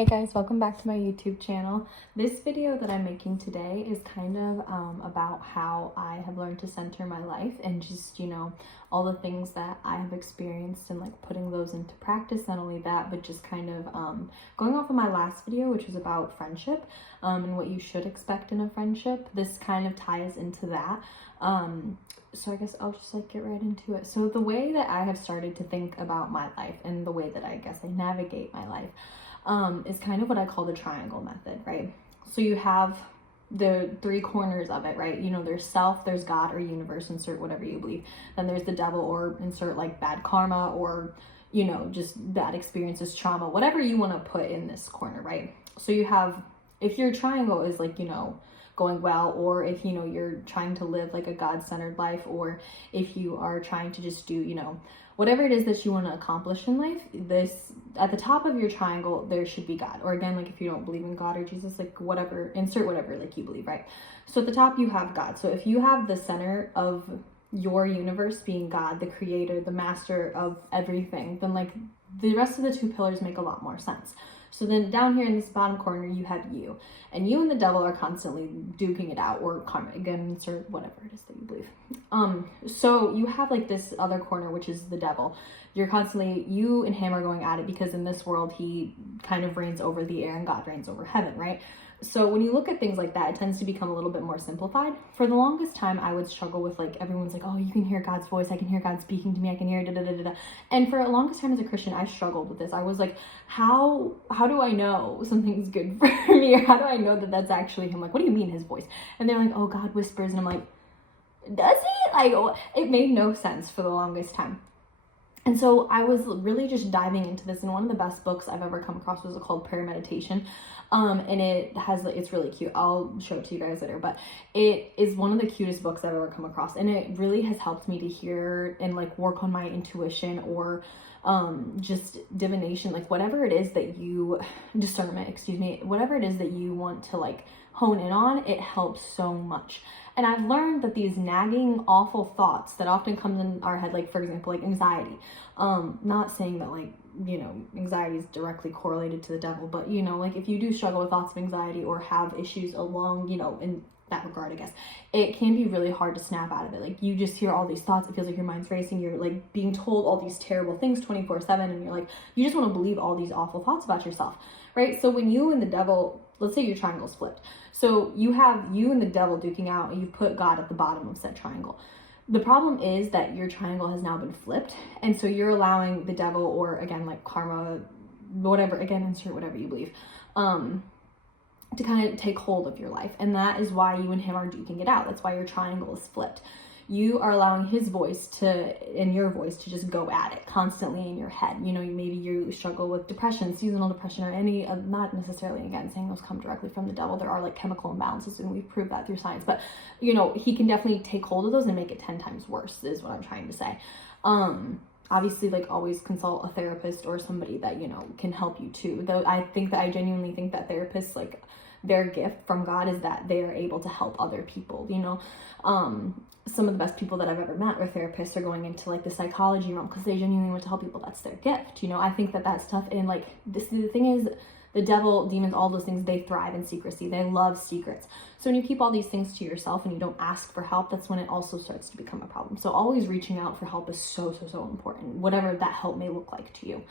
Hey guys, welcome back to my YouTube channel. This video that I'm making today is kind of about how I have learned to center my life and just, all the things that I have experienced and like putting those into practice. Not only that, but just kind of going off of my last video, which was about friendship and what you should expect in a friendship. This kind of ties into that. So I guess I'll just get right into it. So the way that I have started to think about my life and the way that I guess I navigate my life is kind of what I call the triangle method, right? So you have the three corners of it, right? There's self, there's God or universe, insert whatever you believe. Then there's the devil, or insert like bad karma, or, just bad experiences, trauma, whatever you want to put in this corner, right? So you have, if your triangle is going well, or if, you're trying to live like a God-centered life, or if you are trying to just do, whatever it is that you want to accomplish in life, this at the top of your triangle, there should be God. Or again, if you don't believe in God or Jesus, whatever, insert whatever you believe, right? So at the top you have God. So if you have the center of your universe being God, the creator, the master of everything, then the rest of the two pillars make a lot more sense. So then down here in this bottom corner, you have you. And you and the devil are constantly duking it out, or karma, again, insert whatever it is that you believe. So you have this other corner, which is the devil. You're constantly, you and him are going at it, because in this world, he kind of reigns over the air and God reigns over heaven, right? So when you look at things like that, it tends to become a little bit more simplified. For the longest time, I would struggle with everyone's oh, you can hear God's voice. I can hear God speaking to me. I can hear da-da-da-da-da. And for the longest time as a Christian, I struggled with this. I was like, how do I know something's good for me? Or how do I know that that's actually him? What do you mean his voice? And they're like, oh, God whispers. And I'm like, does he? It made no sense for the longest time. And so I was really just diving into this, and one of the best books I've ever come across was called Prayer Meditation. And it's really cute. I'll show it to you guys later, but it is one of the cutest books I've ever come across. And it really has helped me to hear and work on my intuition, or just divination, whatever it is that you, discernment, whatever it is that you want to hone in on, it helps so much. And I've learned that these nagging, awful thoughts that often come in our head, for example, anxiety, not saying that anxiety is directly correlated to the devil, but if you do struggle with thoughts of anxiety or have issues along, in that regard, I guess, it can be really hard to snap out of it. You just hear all these thoughts, it feels like your mind's racing, you're being told all these terrible things 24/7, and you're you just want to believe all these awful thoughts about yourself, right? So when you and the devil, let's say your triangle's flipped, so you have you and the devil duking out, and you've put God at the bottom of said triangle. The problem is that your triangle has now been flipped, and so you're allowing the devil, or again, karma, whatever, again, insert whatever you believe, to kind of take hold of your life. And that is why you and him are duking it out. That's why your triangle is flipped. You are allowing his voice and your voice to just go at it constantly in your head. Maybe you struggle with depression, seasonal depression, or any, not necessarily, again, saying those come directly from the devil. There are chemical imbalances, and we've proved that through science. But, he can definitely take hold of those and make it 10 times worse, is what I'm trying to say. Obviously, always consult a therapist or somebody that, can help you too. Though I genuinely think that therapists, their gift from God is that they are able to help other people, some of the best people that I've ever met, or therapists, are going into the psychology realm because they genuinely want to help people. That's their gift. I think that stuff, and the thing is, the devil, demons, all those things, they thrive in secrecy. They love secrets. So when you keep all these things to yourself and you don't ask for help, that's when it also starts to become a problem. So always reaching out for help is so important, whatever that help may look like to you.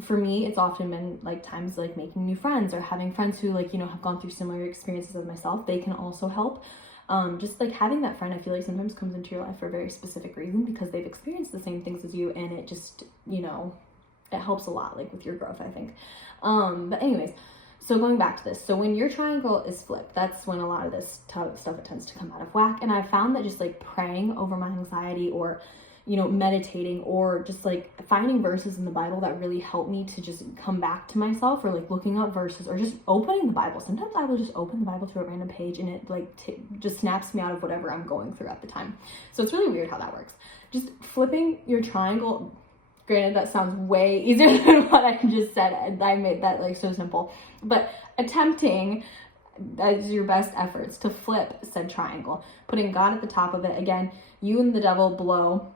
For me, it's often been times making new friends, or having friends who have gone through similar experiences as myself. They can also help. Just having that friend, I feel sometimes comes into your life for a very specific reason, because they've experienced the same things as you, and it just, it helps a lot, with your growth, I think. But anyways, so going back to this, so when your triangle is flipped, that's when a lot of this stuff, it tends to come out of whack. And I found that just praying over my anxiety, or meditating, or just finding verses in the Bible that really help me to just come back to myself, or looking up verses, or just opening the Bible. Sometimes I will just open the Bible to a random page, and it just snaps me out of whatever I'm going through at the time. So it's really weird how that works. Just flipping your triangle. Granted, that sounds way easier than what I just said, and I made that so simple. But attempting, as your best efforts to flip said triangle, putting God at the top of it. Again, you and the devil below.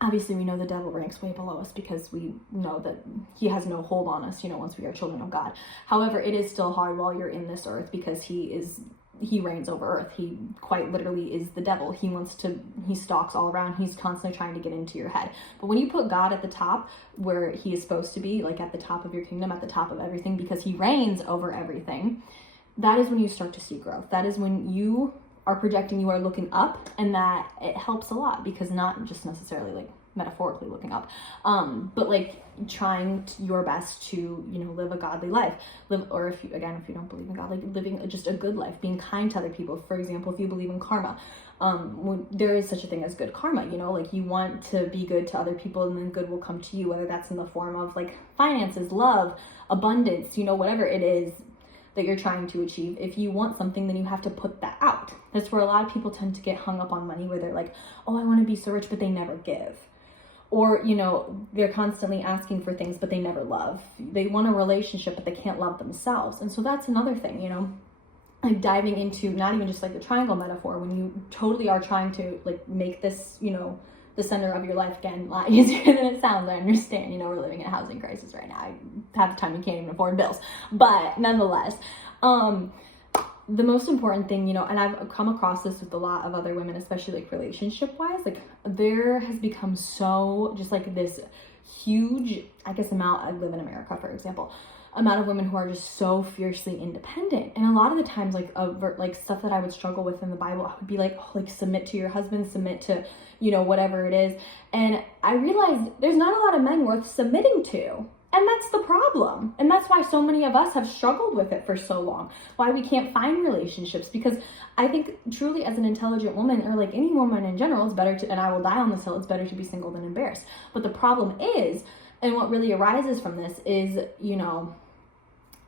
Obviously, we know the devil ranks way below us because we know that he has no hold on us, once we are children of God. However, it is still hard while you're in this earth because he reigns over earth. He quite literally is the devil. He stalks all around. He's constantly trying to get into your head. But when you put God at the top, where he is supposed to be, like at the top of your kingdom, at the top of everything, because he reigns over everything, that is when you start to see growth. That is when you are projecting, you are looking up, and that it helps a lot, because not just necessarily like metaphorically looking up, but like trying your best to, live a godly life, or if you don't believe in God, like living just a good life, being kind to other people. For example, if you believe in karma, there is such a thing as good karma, like you want to be good to other people, and then good will come to you, whether that's in the form of like finances, love, abundance, whatever it is that you're trying to achieve. If you want something, then you have to put that out. That's where a lot of people tend to get hung up on money, where they're like, oh, I want to be so rich, but they never give. Or, they're constantly asking for things, but they never love. They want a relationship, but they can't love themselves. And so that's another thing, like diving into not even just like the triangle metaphor, when you totally are trying to like make this, the center of your life, again, a lot easier than it sounds. I understand, we're living in a housing crisis right now. Half the time you can't even afford bills. But nonetheless, the most important thing, and I've come across this with a lot of other women, especially like relationship wise, like there has become so just like this huge, I guess, amount. I live in America, for example, amount of women who are just so fiercely independent. And a lot of the times, like stuff that I would struggle with in the Bible, I would be like, oh, like submit to your husband, submit to, whatever it is. And I realized there's not a lot of men worth submitting to. And that's the problem. And that's why so many of us have struggled with it for so long. Why we can't find relationships. Because I think truly, as an intelligent woman, or like any woman in general, it's better to, and I will die on this hill, it's better to be single than embarrassed. But the problem is, and what really arises from this is,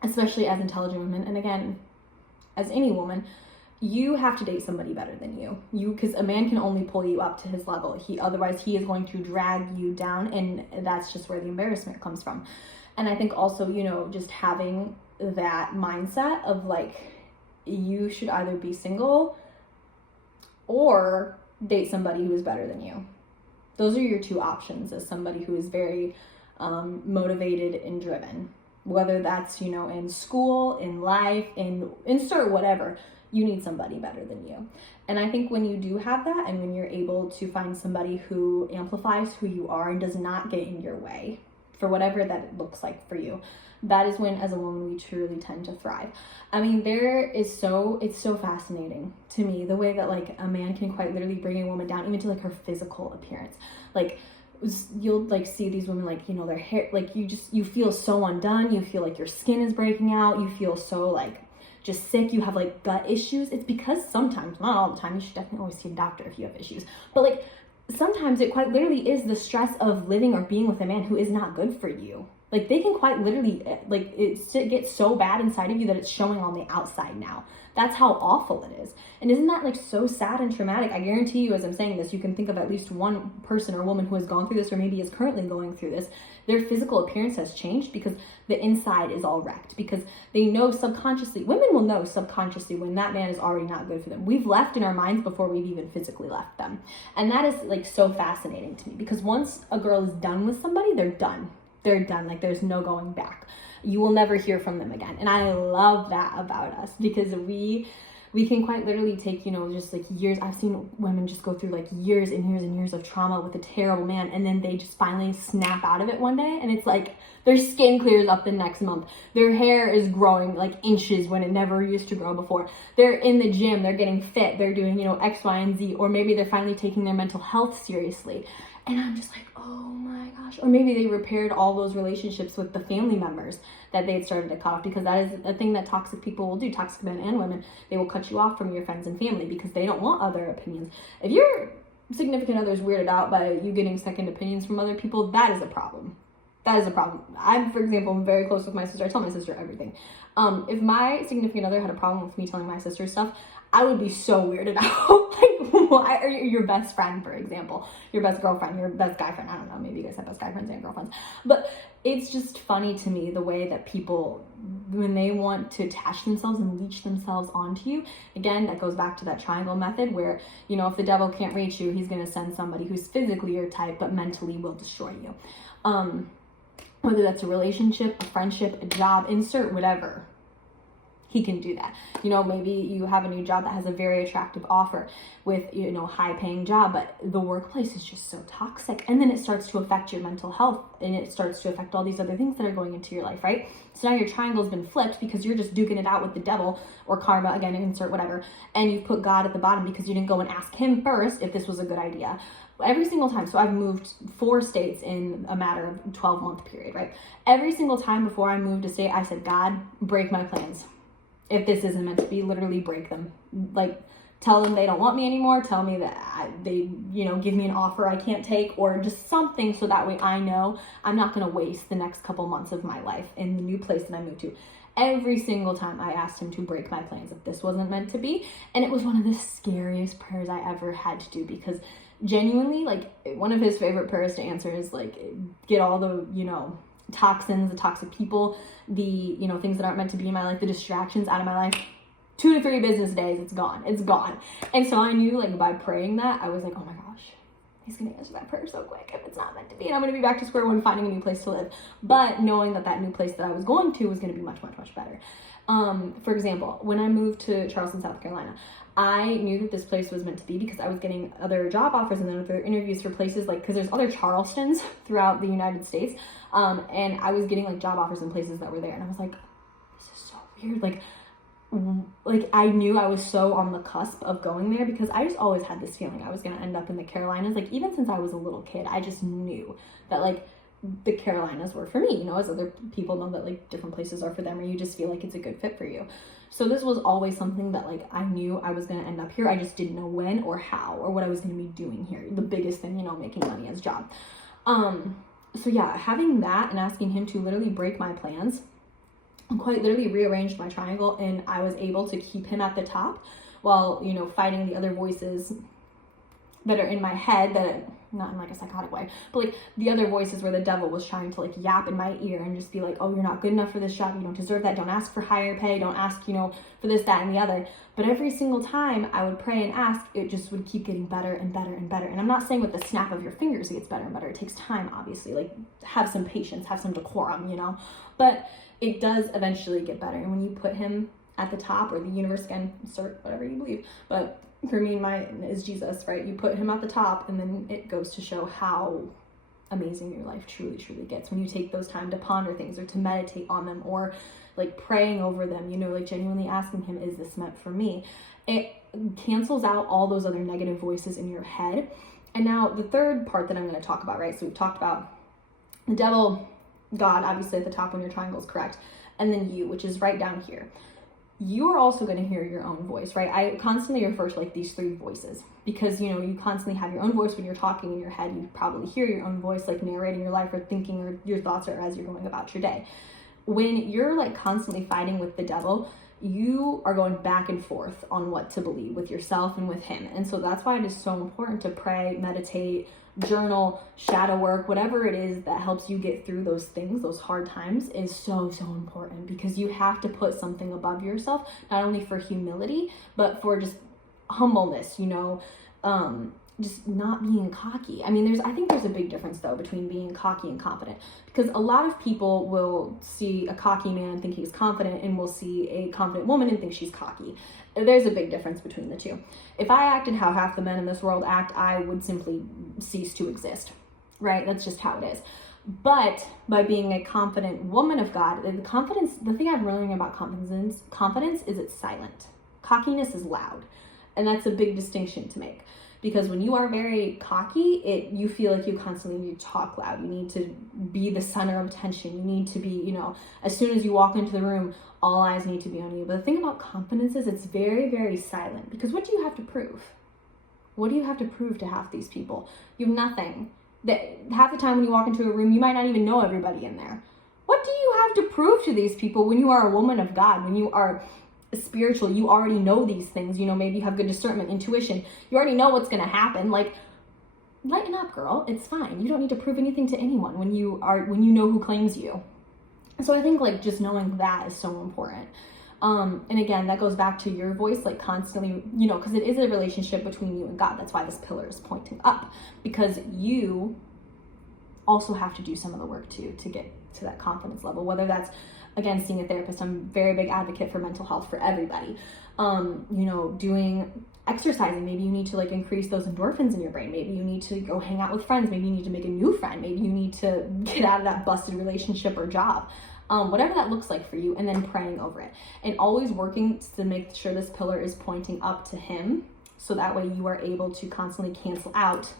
especially as intelligent women, and again, as any woman, you have to date somebody better than you. Because a man can only pull you up to his level. Otherwise he is going to drag you down, and that's just where the embarrassment comes from. And I think also, just having that mindset of like, you should either be single or date somebody who is better than you. Those are your two options as somebody who is very motivated and driven. Whether that's, in school, in life, insert whatever, you need somebody better than you. And I think when you do have that, and when you're able to find somebody who amplifies who you are and does not get in your way for whatever that it looks like for you, that is when, as a woman, we truly tend to thrive. I mean, it's so fascinating to me, the way that like a man can quite literally bring a woman down, even to like her physical appearance. Like, you'll like see these women, like, their hair, like you feel so undone, you feel like your skin is breaking out, you feel so like just sick, you have like gut issues. It's because sometimes, not all the time, you should definitely always see a doctor if you have issues, but like sometimes it quite literally is the stress of living or being with a man who is not good for you. Like they can quite literally, like it gets so bad inside of you that it's showing on the outside now. That's how awful it is. And isn't that like so sad and traumatic? I guarantee you, as I'm saying this, you can think of at least one person or woman who has gone through this, or maybe is currently going through this. Their physical appearance has changed because the inside is all wrecked, because they know subconsciously, women will know subconsciously when that man is already not good for them. We've left in our minds before we've even physically left them. And that is like so fascinating to me, because once a girl is done with somebody, they're done. They're done. Like there's no going back. You will never hear from them again. And I love that about us, because we can quite literally take, just like years. I've seen women just go through like years and years and years of trauma with a terrible man, and then they just finally snap out of it one day, and it's like their skin clears up the next month. Their hair is growing like inches when it never used to grow before. They're in the gym, they're getting fit, they're doing, X, Y, and Z, or maybe they're finally taking their mental health seriously. And I'm just like, oh my gosh. Or maybe they repaired all those relationships with the family members that they had started to cut off, because that is a thing that toxic people will do, toxic men and women. They will cut you off from your friends and family because they don't want other opinions. If your significant other is weirded out by you getting second opinions from other people, that is a problem. That is a problem. I'm, for example, very close with my sister. I tell my sister everything. If my significant other had a problem with me telling my sister stuff, I would be so weirded out. Like, why are you your best friend, for example, your best girlfriend, your best guy friend? I don't know. Maybe you guys have best guy friends and girlfriends. But it's just funny to me the way that people, when they want to attach themselves and leech themselves onto you, again, that goes back to that triangle method where, if the devil can't reach you, he's going to send somebody who's physically your type, but mentally will destroy you. Whether that's a relationship, a friendship, a job, insert whatever, he can do that. Maybe you have a new job that has a very attractive offer with, high paying job, but the workplace is just so toxic. And then it starts to affect your mental health, and it starts to affect all these other things that are going into your life, right? So now your triangle's been flipped because you're just duking it out with the devil or karma, again, insert whatever. And you've put God at the bottom because you didn't go and ask him first if this was a good idea. Every single time. So I've moved 4 states in a matter of 12-month period, right? Every single time before I moved a state, I said, God, break my plans. If this isn't meant to be, literally break them. Like, tell them they don't want me anymore. Tell me that they, give me an offer I can't take, or just something so that way I know I'm not going to waste the next couple months of my life in the new place that I moved to. Every single time I asked him to break my plans if this wasn't meant to be. And it was one of the scariest prayers I ever had to do, because genuinely, like, one of his favorite prayers to answer is like, get all the, toxins, the toxic people, the, things that aren't meant to be in my life, the distractions out of my life. 2 to 3 business days, it's gone. And so I knew, like, by praying that, I was like, oh my gosh, he's going to answer that prayer so quick if it's not meant to be. And I'm going to be back to square one, finding a new place to live. But knowing that new place that I was going to was going to be much, much, much better. For example, when I moved to Charleston, South Carolina, I knew that this place was meant to be because I was getting other job offers and then other interviews for places, like, because there's other Charlestons throughout the United States. And I was getting, like, job offers in places that were there. And I was like, this is so weird. Like I knew I was so on the cusp of going there because I just always had this feeling I was going to end up in the Carolinas. Like, even since I was a little kid, I just knew that, like, the Carolinas were for me, as other people know that, like, different places are for them, or you just feel like it's a good fit for you. So this was always something that, like, I knew I was going to end up here. I just didn't know when or how or what I was going to be doing here. The biggest thing, making money as a job. So yeah, having that and asking him to literally break my plans, quite literally rearranged my triangle, and I was able to keep him at the top while, fighting the other voices that are in my head, that, not in like a psychotic way, but like the other voices where the devil was trying to, like, yap in my ear and just be like, oh, you're not good enough for this job, you don't deserve that, don't ask for higher pay, don't ask, for this, that, and the other. But every single time I would pray and ask, it just would keep getting better and better and better. And I'm not saying with the snap of your fingers it gets better and better. It takes time, obviously. Like, have some patience, have some decorum, but it does eventually get better. And when you put him at the top, or the universe, again, insert whatever you believe, but for me, mine is Jesus, right? You put him at the top, and then it goes to show how amazing your life truly, truly gets when you take those time to ponder things or to meditate on them, or like praying over them, like genuinely asking him, is this meant for me? It cancels out all those other negative voices in your head. And now the third part that I'm going to talk about, right? So we've talked about the devil, God, obviously at the top when your triangle is correct, and then you, which is right down here. You are also going to hear your own voice, right? I constantly refer to, like, these 3 voices because, you constantly have your own voice when you're talking in your head. You probably hear your own voice, like, narrating your life or thinking, or your thoughts are as you're going about your day. When you're, like, constantly fighting with the devil, you are going back and forth on what to believe with yourself and with him. And so that's why it is so important to pray, meditate, journal, shadow work, whatever it is that helps you get through those things, those hard times, is so, so important, because you have to put something above yourself, not only for humility, but for just humbleness, just not being cocky. I mean, I think there's a big difference though between being cocky and confident, because a lot of people will see a cocky man and think he's confident, and will see a confident woman and think she's cocky. There's a big difference between the two. If I acted how half the men in this world act, I would simply cease to exist, right? That's just how it is. But by being a confident woman of God, the thing I'm learning about confidence is it's silent. Cockiness is loud. And that's a big distinction to make. Because when you are very cocky, you feel like you constantly need to talk loud. You need to be the center of attention. You need to be, as soon as you walk into the room, all eyes need to be on you. But the thing about confidence is it's very, very silent. Because what do you have to prove? What do you have to prove to half these people? You have nothing. That half the time when you walk into a room, you might not even know everybody in there. What do you have to prove to these people when you are a woman of God, when you are spiritual? You already know these things. You know, maybe you have good discernment, intuition. You already know what's going to happen. Like, lighten up, girl. It's fine. You don't need to prove anything to anyone when you know who claims you. So I think like just knowing that is so important. And again, that goes back to your voice, like constantly, you know, because it is a relationship between you and God. That's why this pillar is pointing up, because you also have to do some of the work too to get to that confidence level, whether that's, again, seeing a therapist. I'm a very big advocate for mental health for everybody. You know, doing exercising. Maybe you need to like increase those endorphins in your brain. Maybe you need to go hang out with friends. Maybe you need to make a new friend. Maybe you need to get out of that busted relationship or job. Whatever that looks like for you, and then praying over it and always working to make sure this pillar is pointing up to Him, so that way you are able to constantly cancel out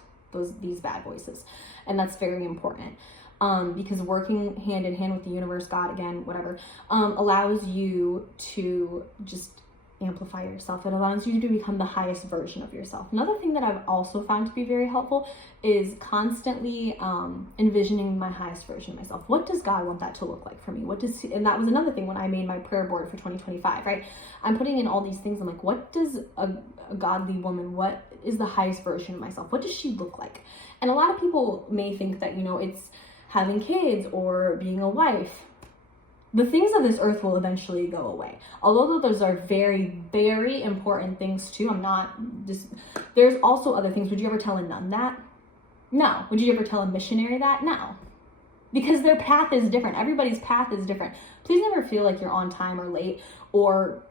these bad voices. And that's very important, because working hand in hand with the universe, God, again, whatever, allows you to just amplify yourself. It allows you to become the highest version of yourself. Another thing that I've also found to be very helpful is constantly envisioning my highest version of myself. What does God want that to look like for me? And that was another thing when I made my prayer board for 2025, right? I'm putting in all these things. I'm like, what does a godly woman, what is the highest version of myself? What does she look like? And a lot of people may think that, you know, it's having kids or being a wife. The things of this earth will eventually go away. Although those are very, very important things too. There's also other things. Would you ever tell a nun that? No. Would you ever tell a missionary that? No. Because their path is different. Everybody's path is different. Please never feel like you're on time or late. Or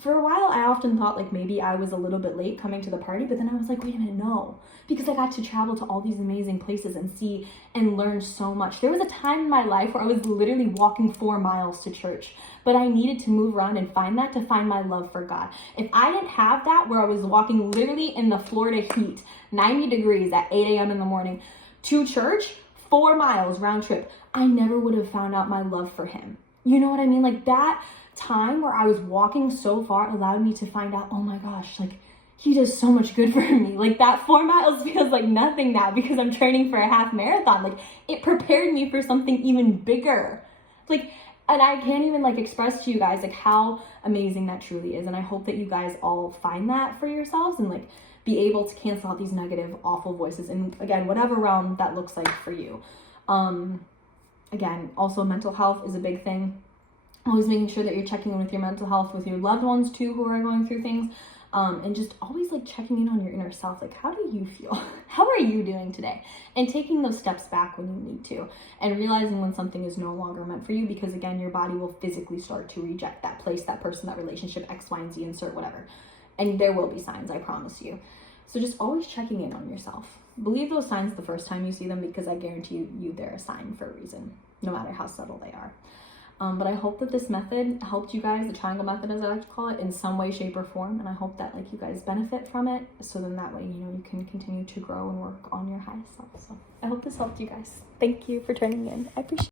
for a while, I often thought like maybe I was a little bit late coming to the party, but then I was like, wait a minute, no. Because I got to travel to all these amazing places and see and learn so much. There was a time in my life where I was literally walking 4 miles to church, but I needed to move around and find that to find my love for God. If I didn't have that, where I was walking literally in the Florida heat, 90 degrees at 8 a.m. in the morning to church, 4 miles round trip, I never would have found out my love for Him. You know what I mean? Like that time where I was walking so far allowed me to find out, oh my gosh, like He does so much good for me. Like that 4 miles feels like nothing now because I'm training for a half marathon. Like it prepared me for something even bigger. Like, and I can't even like express to you guys like how amazing that truly is. And I hope that you guys all find that for yourselves and like be able to cancel out these negative, awful voices. And again, whatever realm that looks like for you. Again, also mental health is a big thing. Always making sure that you're checking in with your mental health, with your loved ones too, who are going through things. And just always like checking in on your inner self. Like, how do you feel? How are you doing today? And taking those steps back when you need to, and realizing when something is no longer meant for you, because again, your body will physically start to reject that place, that person, that relationship, X, Y, and Z, insert whatever. And there will be signs, I promise you. So just always checking in on yourself. Believe those signs the first time you see them, because I guarantee you they're a sign for a reason, no matter how subtle they are. But I hope that this method helped you guys, the triangle method as I like to call it, in some way, shape, or form. And I hope that like you guys benefit from it. So then that way, you know, you can continue to grow and work on your highest self. So I hope this helped you guys. Thank you for tuning in. I appreciate it.